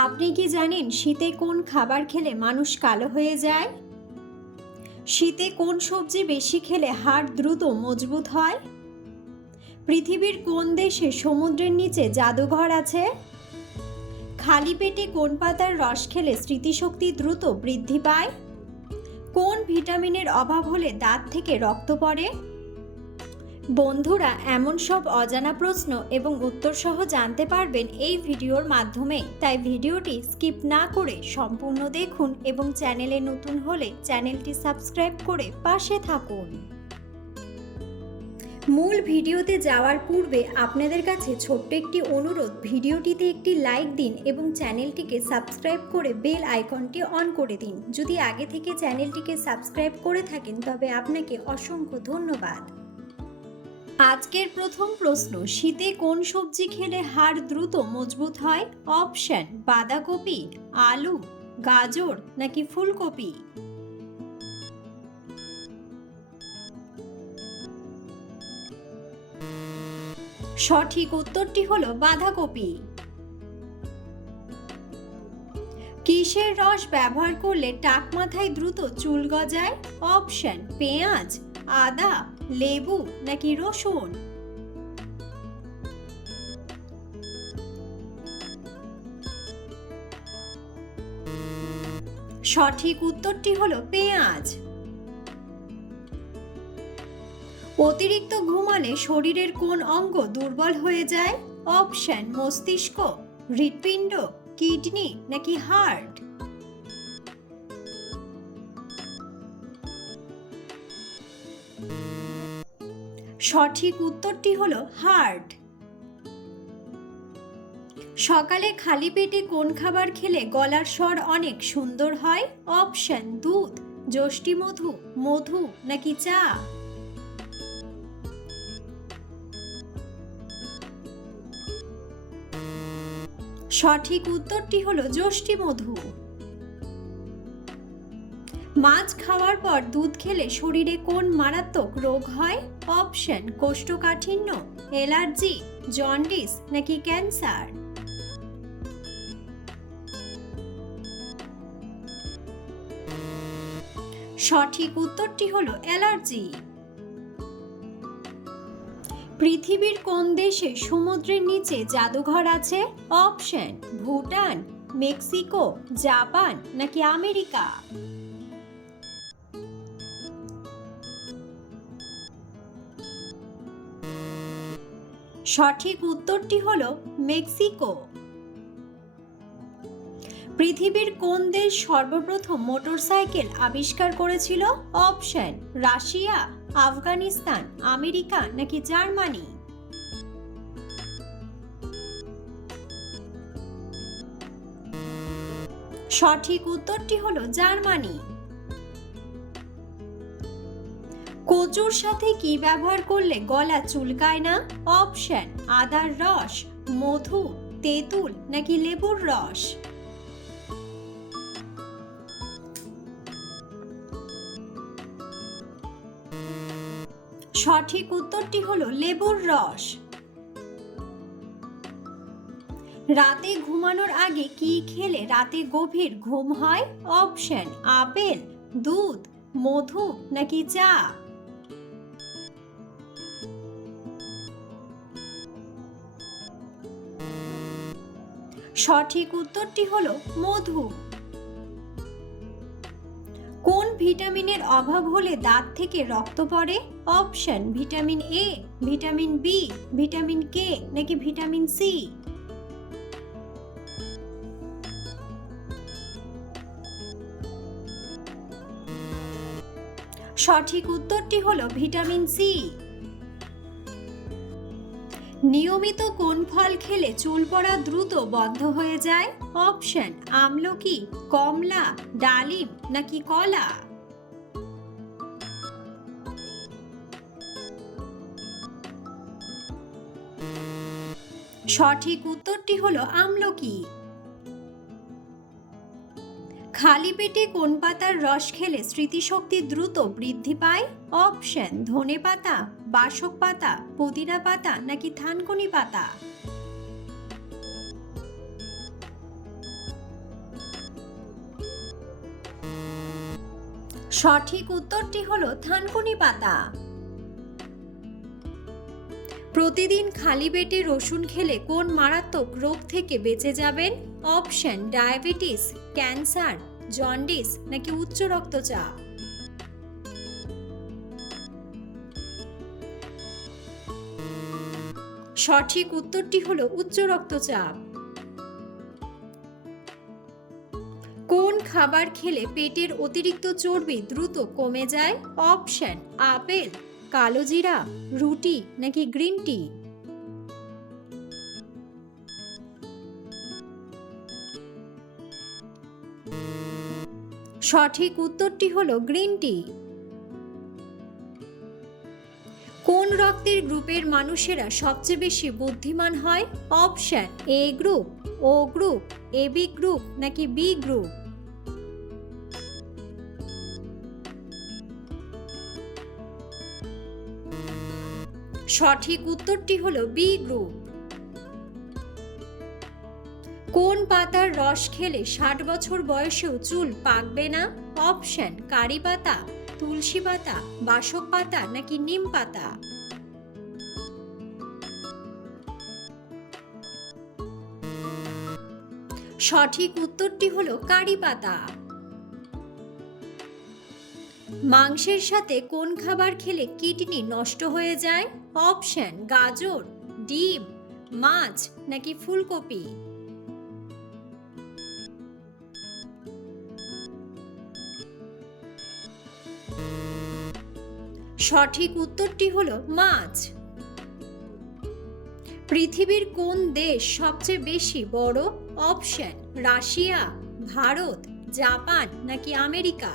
আপনি কি জানেন শীতে কোন খাবার খেলে মানুষ কালো হয়ে যায়? শীতে কোন সবজি বেশি খেলে হাড় দ্রুত মজবুত হয়? পৃথিবীর কোন দেশে সমুদ্রের নিচে জাদুঘর আছে? খালি পেটে কোন পাতার রস খেলে স্মৃতিশক্তি দ্রুত বৃদ্ধি পায়? কোন ভিটামিনের অভাব হলে দাঁত থেকে রক্ত পড়ে? বন্ধুরা, এমন সব অজানা প্রশ্ন এবং উত্তর সহ জানতে পারবেন এই ভিডিওর মাধ্যমে, তাই ভিডিওটি স্কিপ না করে সম্পূর্ণ দেখুন এবং চ্যানেলে নতুন হলে চ্যানেলটি সাবস্ক্রাইব করে পাশে থাকুন। মূল ভিডিওতে যাওয়ার পূর্বে আপনাদের কাছে ছোট্ট একটি অনুরোধ, ভিডিওটিতে একটি লাইক দিন এবং চ্যানেলটিকে সাবস্ক্রাইব করে বেল আইকনটি অন করে দিন। যদি আগে থেকে চ্যানেলটিকে সাবস্ক্রাইব করে থাকেন তবে আপনাকে অসংখ্য ধন্যবাদ। আজকের প্রথম প্রশ্ন, শীতে কোন সবজি খেলে হাড় দ্রুত মজবুত হয়? অপশন: বাঁধাকপি, আলু, গাজর নাকি ফুলকপি? সঠিক উত্তরটি হলো বাঁধাকপি। কিসের রস ব্যবহার করলে টাক মাথায় দ্রুত চুল গজায়? অপশন: পেঁয়াজ, আদা, লেবু নাকি রসুন? সঠিক উত্তরটি হলো পেঁয়াজ। অতিরিক্ত ঘুমালে শরীরের কোন অঙ্গ দুর্বল হয়ে যায়? অপশন: মস্তিষ্ক, হৃৎপিণ্ড, কিডনি নাকি হার্ট? সঠিক উত্তরটি হলো হার্ট। সকালে খালি পেটে কোন খাবার খেলে গলার স্বর অনেক সুন্দর হয়? অপশন: দুধ, যষ্টি মধু, মধু নাকি চা? সঠিক উত্তরটি হলো যষ্টি মধু। মাছ খাওয়ার পর দুধ খেলে শরীরে কোন মারাত্মক রোগ হয়? অপশন: কোষ্ঠকাঠিন্য, অ্যালার্জি, জন্ডিস নাকি ক্যান্সার? সঠিক উত্তরটি হলো অ্যালার্জি। পৃথিবীর কোন দেশে সমুদ্রের নিচে জাদুঘর আছে? অপশন: ভুটান, মেক্সিকো, জাপান নাকি আমেরিকা? সঠিক উত্তরটি হলো মেক্সিকো। পৃথিবীর কোন দেশ সর্বপ্রথম মোটরসাইকেল আবিষ্কার করেছিল? অপশন: রাশিয়া, আফগানিস্তান, আমেরিকা নাকি জার্মানি? সঠিক উত্তরটি হলো জার্মানি। কচুর সাথে কি ব্যবহার করলে গলা চুলকায় না? অপশন: আদার রস, মধু, তেঁতুল নাকি লেবুর রস? সঠিক উত্তরটি হলো লেবুর রস। রাতে ঘুমানোর আগে কি খেলে রাতে গভীর ঘুম হয়? অপশন: আপেল, দুধ, মধু নাকি চা? সঠিক উত্তরটি হলো মধু। কোন ভিটামিনের অভাব হলে দাঁত থেকে রক্ত পড়ে? Option: vitamin A, vitamin B, vitamin K নাকি ভিটামিন সি? সঠিক উত্তরটি হলো ভিটামিন সি। নিয়মিত কোন ফল খেলে চুল পড়া দ্রুত বন্ধ হয়ে যায়? অপশন: আমলকি, কমলা, ডালিম নাকি কলা? সঠিক উত্তরটি হলো আমলকি। খালি পেটে কোন পাতার রস খেলে স্মৃতিশক্তি দ্রুত বৃদ্ধি পায়? অপশন: ধনেপাতা, বাসক পাতা, পুদিনা পাতা নাকি থানকুনি পাতা? সঠিক উত্তরটি হলো থানকুনি পাতা। প্রতিদিন খালি পেটে রসুন খেলে কোন মারাত্মক রোগ থেকে বেঁচে যাবেন? অপশন ডায়াবেটিস, ক্যান্সার, জন্ডিস নাকি উচ্চ রক্তচাপ। সঠিক উত্তরটি হলো উচ্চ রক্তচাপ। কোন খাবার খেলে পেটের অতিরিক্ত চর্বি দ্রুত কমে যায়? অপশন আপেল, কালোজিরা, রুটি নাকি গ্রিন টি। সঠিক উত্তরটি হলো গ্রিন টি। কোন রক্তের গ্রুপের মানুষেরা সবচেয়ে বেশি বুদ্ধিমান হয়? Option A group, O group, AB group নাকি বি গ্রুপ। সঠিক উত্তরটি হলো বি গ্রুপ। কোন পাতার রস খেলে 60 বছর বয়সেও চুল পাকবে না? অপশন কারি পাতা, তুলসী পাতা, বাসক পাতা নাকি নিম পাতা। সঠিক উত্তরটি হলো কারি পাতা। মাংসের সাথে কোন খাবার খেলে কিডনি নষ্ট হয়ে যায়? অপশন গাজর, ডিম, মাছ নাকি ফুলকপি। সঠিক উত্তরটি হলো মাছ। পৃথিবীর কোন দেশ সবচেয়ে বেশি বড়? অপশন রাশিয়া, ভারত, জাপান নাকি আমেরিকা।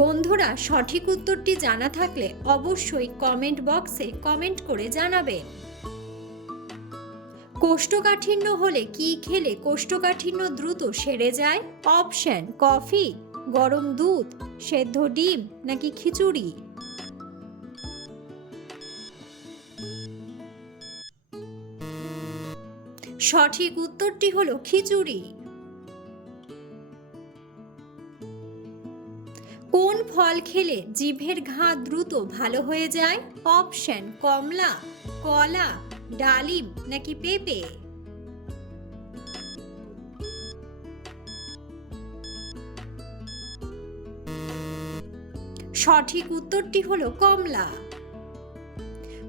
বন্ধুরা, সঠিক উত্তরটি জানা থাকলে অবশ্যই কমেন্ট বক্সে কমেন্ট করে জানাবেন। কোষ্ঠকাঠিন্য হলে কি খেলে কোষ্ঠকাঠিন্য দ্রুত সেরে যায়? অপশন কফি, গরম দুধ, সেদ্ধ ডিম নাকি খিচুড়ি। সঠিক উত্তরটি হলো খিচুড়ি। কোন ফল খেলে জিভের ঘা দ্রুত ভালো হয়ে যায়? অপশন কমলা, কলা, ডালিম নাকি পেঁপে। সঠিক উত্তরটি হলো কমলা।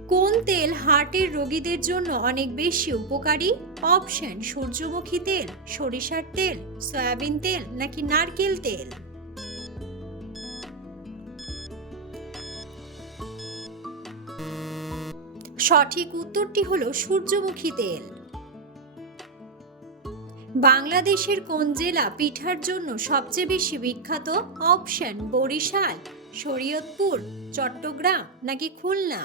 কোন তেল হার্টের রোগীদের জন্য অনেক বেশি উপকারী? অপশন সূর্যমুখী তেল, সরিষার তেল, সয়াবিন তেল নাকি নারকেল তেল। সঠিক উত্তরটি হলো সূর্যমুখী তেল। বাংলাদেশের কোন জেলা পিঠার জন্য সবচেয়ে বেশি বিখ্যাত? অপশন বরিশাল, শরীয়তপুর, চট্টগ্রাম নাকি খুলনা।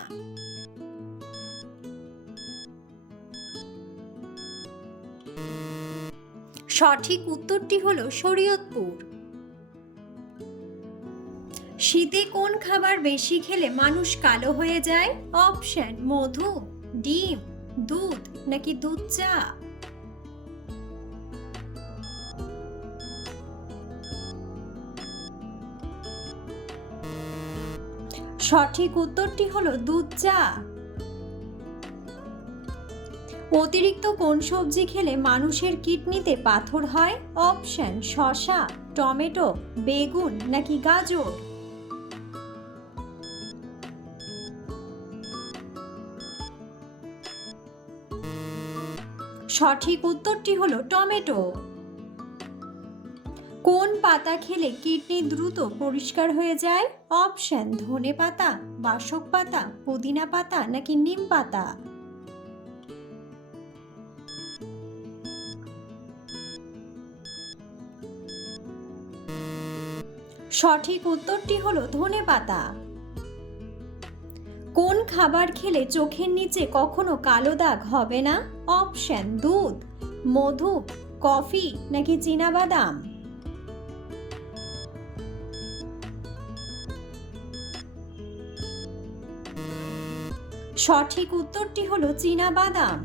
সঠিক উত্তরটি হলো শরীয়তপুর। শীতে কোন খাবার বেশি খেলে মানুষ কালো হয়ে যায়? অপশন মধু, ডিম, দুধ নাকি দুধ চা। সঠিক উত্তরটি হলো দুধ চা। অতিরিক্ত কোন সবজি খেলে মানুষের কিডনিতে পাথর হয়? অপশন শসা, টমেটো, বেগুন নাকি গাজর। সঠিক উত্তরটি হলো টমেটো। কোন পাতা খেলে কিডনি দ্রুত পরিষ্কার হয়ে যায়? অপশন ধনে পাতা, বাসক পাতা, পুদিনা পাতা নাকি নিম পাতা। সঠিক উত্তরটি হলো ধনে পাতা। কোন খাবার খেলে চোখের নিচে কখনো কালো দাগ হবে না? অপশন দুধ, মধু, কফি নাকি চীনাবাদাম। সঠিক উত্তরটি হলো চীনাবাদাম।